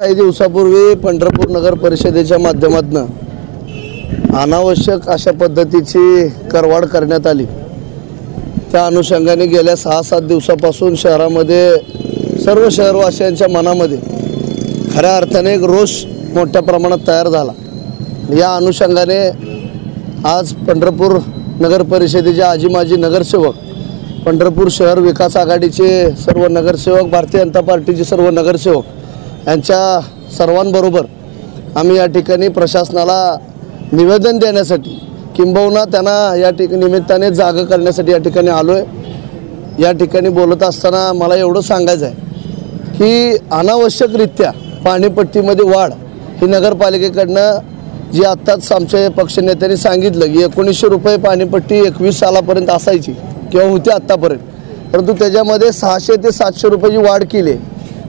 काही दिवसापूर्वी पंढरपूर नगर परिषदेच्या माध्यमातून अनावश्यक अशा पद्धतीची करवाढ करण्यात आली। त्या अनुषंगाने गेल्या 6-7 दिवसापासून शहरामध्ये सर्व शहरवासियांच्या मनामध्ये खऱ्या अर्थाने एक रोष मोठ्या प्रमाणात तयार झाला। या अनुषंगाने आज पंढरपूर नगर परिषदेचे आजी माजी नगरसेवक, पंढरपूर शहर विकास आघाडीचे सर्व नगरसेवक, भारतीय जनता पार्टीचे सर्व नगरसेवक यांच्या सर्वांबरोबर आम्ही या ठिकाणी प्रशासनाला निवेदन देण्यासाठी किंबहुना त्यांना या निमित्ताने जागा करण्यासाठी या ठिकाणी आलोय। या ठिकाणी बोलत असताना मला एवढं सांगायचं आहे की अनावश्यकरित्या पाणीपट्टीमध्ये वाढ ही नगरपालिकेकडनं जी आत्ताच आमचे पक्षनेत्यांनी सांगितलं की 1900 रुपये पाणीपट्टी 21 सालापर्यंत असायची किंवा होती आत्तापर्यंत, परंतु त्याच्यामध्ये 600 ते 700 रुपयाची वाढ केली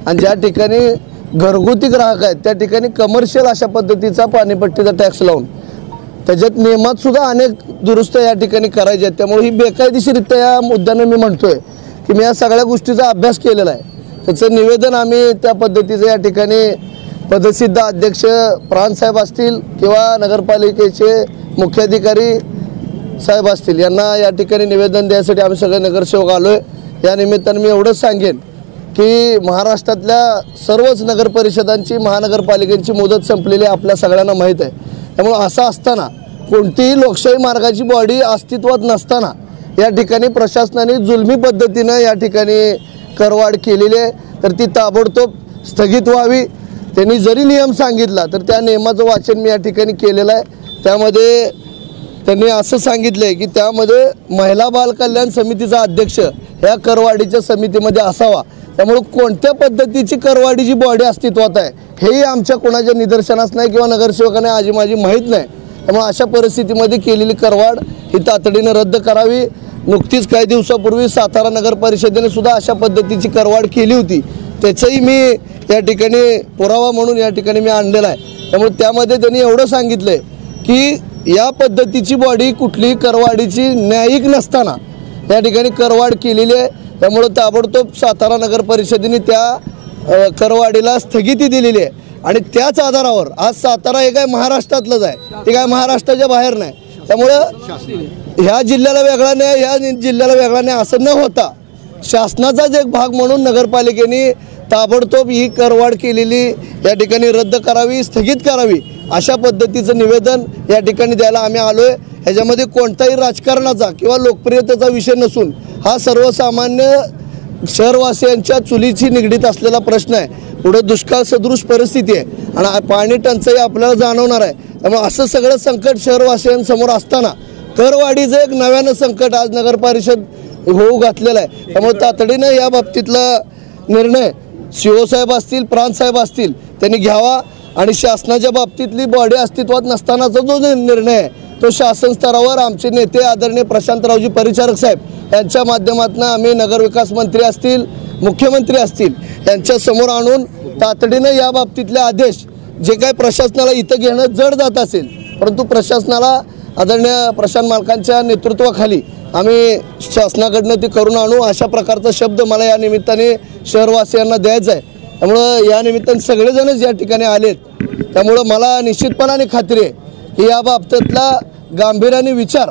आणि ज्या ठिकाणी घरगुती ग्राहक आहेत त्या ठिकाणी कमर्शियल अशा पद्धतीचा पाणीपट्टीचा टॅक्स लावून त्याच्यात नियमात सुद्धा अनेक दुरुस्त या ठिकाणी करायचे आहेत। त्यामुळे ही बेकायदेशीरित्या या मुद्द्याने मी म्हणतोय की मी या सगळ्या गोष्टीचा अभ्यास केलेला आहे। त्याचं निवेदन आम्ही त्या पद्धतीचं या ठिकाणी पदसिद्ध अध्यक्ष प्राणसाहेब असतील किंवा नगरपालिकेचे मुख्याधिकारी साहेब असतील यांना या ठिकाणी निवेदन द्यायसाठी आम्ही सगळे नगरसेवक आलोय। या निमित्ताने मी एवढंच सांगेन की महाराष्ट्रातल्या सर्वच नगर परिषदांची महानगरपालिकांची मुदत संपलेली आपल्या सगळ्यांना माहीत आहे। त्यामुळे असं असताना कोणतीही लोकशाही मार्गाची बॉडी अस्तित्वात नसताना या ठिकाणी प्रशासनाने जुलमी पद्धतीने या ठिकाणी करवाढ केलेली आहे, तर ती ताबडतोब स्थगित व्हावी। त्यांनी जरी नियम सांगितला तर त्या नियमाचं वाचन मी या ठिकाणी केलेलं आहे। त्यामध्ये त्यांनी असं सांगितलं आहे की त्यामध्ये महिला बाल कल्याण समितीचा अध्यक्ष ह्या करवाढीच्या समितीमध्ये असावा। त्यामुळे कोणत्या पद्धतीची करवाढीची बॉडी अस्तित्वात आहे हेही आमच्या कोणाच्या निदर्शनास नाही किंवा नगरसेवकांना आजी माझी माहीत नाही। त्यामुळे अशा परिस्थितीमध्ये केलेली करवाढ ही तातडीने रद्द करावी। नुकतीच काही दिवसापूर्वी सातारा नगर परिषदेने सुद्धा अशा पद्धतीची करवाढ केली होती, त्याचंही मी या ठिकाणी पुरावा म्हणून या ठिकाणी मी आणलेला आहे। त्यामुळे त्यामध्ये त्यांनी एवढं सांगितलं आहे की या पद्धतीची बॉडी कुठलीही करवाढीची न्यायिक नसताना या ठिकाणी करवाढ केलेली आहे। त्यामुळे ताबडतोब सातारा नगर परिषदेने त्या करवाढीला स्थगिती दिलेली आहे आणि त्याच आधारावर आज सातारा हे काय महाराष्ट्रातलंच आहे, ते काय महाराष्ट्राच्या बाहेर नाही। त्यामुळं ह्या जिल्ह्याला वेगळा नाही, ह्या जिल्ह्याला वेगळा नाही असं न होता शासनाचाच एक भाग म्हणून नगरपालिकेने ताबडतोब ही करवाढ केलेली या ठिकाणी रद्द करावी, स्थगित करावी अशा पद्धतीचं निवेदन या ठिकाणी द्यायला आम्ही आलोय। ह्याच्यामध्ये कोणताही राजकारणाचा किंवा लोकप्रियतेचा विषय नसून हा सर्वसामान्य शहरवासियांच्या चुलीची निगडीत असलेला प्रश्न आहे। पुढे दुष्काळ सदृश परिस्थिती आहे आणि पाणी टंचाई आपल्याला जाणवणार आहे। त्यामुळे असं सगळं संकट शहरवासियांसमोर असताना करवाढीचं एक नव्यानं संकट आज नगर परिषद होऊ घातलेलं आहे। त्यामुळे तातडीनं या बाबतीतला निर्णय सीओ साहेब असतील, प्रांतसाहेब असतील त्यांनी घ्यावा आणि शासनाच्या बाबतीतली बॉडी अस्तित्वात नसतानाचा जो निर्णय आहे तो शासन स्तरावर आमचे नेते आदरणीय प्रशांतरावजी परिचारक साहेब यांच्या माध्यमातून आम्ही नगरविकास मंत्री असतील, मुख्यमंत्री असतील यांच्या समोर आणून तातडीनं या बाबतीतले आदेश जे काही प्रशासनाला इथं घेणं जड जात असेल, परंतु प्रशासनाला आदरणीय प्रशांत मालकांच्या नेतृत्वाखाली आम्ही शासनाकडनं ते करून आणू अशा प्रकारचा शब्द मला या निमित्ताने शहरवासियांना द्यायचा आहे। त्यामुळं या निमित्ताने सगळेजणच या ठिकाणी आलेत। त्यामुळं मला निश्चितपणाने खात्री आहे की या बाबतीतला गांभीर्याने विचार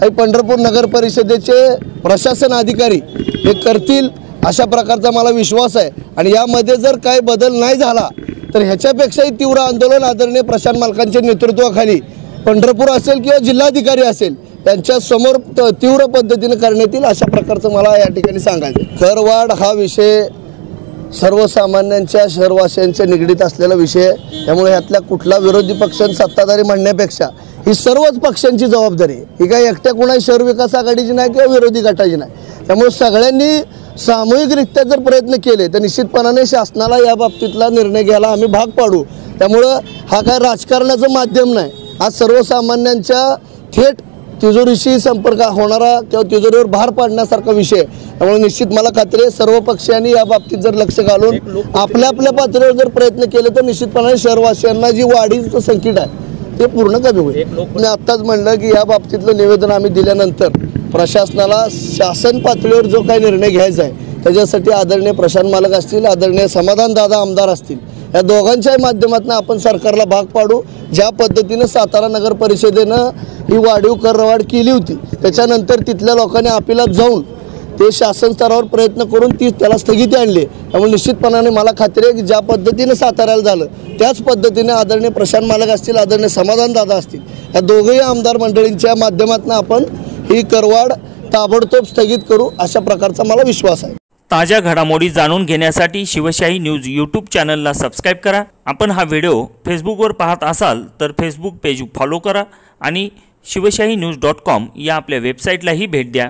हे पंढरपूर नगर परिषदेचे प्रशासन अधिकारी हे करतील अशा प्रकारचा मला विश्वास आहे आणि यामध्ये जर काही बदल नाही झाला तर ह्याच्यापेक्षाही तीव्र आंदोलन आदरणीय प्रशांत मालकांच्या नेतृत्वाखाली पंढरपूर असेल किंवा जिल्हाधिकारी असेल त्यांच्या समोर तीव्र पद्धतीने करण्यात येईल अशा प्रकारचं मला या ठिकाणी सांगायचं। करवाढ हा विषय सर्वसामान्यांच्या शहरवासियांच्या निगडीत असलेला विषय आहे। त्यामुळे यातल्या कुठला विरोधी पक्ष सत्ताधारी म्हणण्यापेक्षा ही सर्वच पक्षांची जबाबदारी आहे। ही काय एकट्या कोणाही शहर विकास आघाडीची नाही किंवा विरोधी गटाची नाही। त्यामुळे सगळ्यांनी सामूहिकरित्या जर प्रयत्न केले तर निश्चितपणाने शासनाला या बाबतीतला निर्णय घ्यायला आम्ही भाग पाडू। त्यामुळं हा काय राजकारणाचं माध्यम नाही, आज सर्वसामान्यांच्या थेट तिजोरीशी संपर्क होणारा किंवा तिजोरीवर भार पाडण्यासारखा विषय। त्यामुळे निश्चित मला खात्री आहे सर्व पक्षांनी या बाबतीत जर लक्ष घालून आपल्या आपल्या पातळीवर जर प्रयत्न केले तर निश्चितपणे शहरवासियांना जी वाढीचं संकट आहे ते पूर्ण कमी होईल। मी आत्ताच म्हणलं की या बाबतीतलं निवेदन आम्ही दिल्यानंतर प्रशासनाला शासन पातळीवर जो काही निर्णय घ्यायचा आहे त्याच्यासाठी आदरणीय प्रशांत मालक असतील, आदरणीय समाधान दादा आमदार असतील, या दोघांच्याही माध्यमातून आपण सरकारला भाग पाडू. ज्या पद्धतीनं सातारा नगर परिषदेनं ही वाढीव करवाढ केली होती, त्याच्यानंतर तिथल्या लोकांनी अपिलात जाऊन ते शासन स्तरावर प्रयत्न करून त्याला स्थगिती आणली. त्यामुळे निश्चितपणाने मला खात्री आहे की ज्या पद्धतीनं साताऱ्याला झालं त्याच पद्धतीने आदरणीय प्रशांत मालक असतील, आदरणीय समाधान दादा असतील, या दोघंही आमदार मंडळींच्या माध्यमातून आपण ही करवाढ ताबडतोब स्थगित करू, अशा प्रकारचा मला विश्वास आहे. ताज्या घडामोडी जाणून घेण्यासाठी शिवशाही न्यूज यूट्यूब चॅनलला सबस्क्राईब करा. आपण हा व्हिडिओ फेसबुकवर पाहत असाल तर फेसबुक पेज फॉलो करा आणि शिवशाही न्यूज.com या आपल्या वेबसाईटलाही भेट द्या.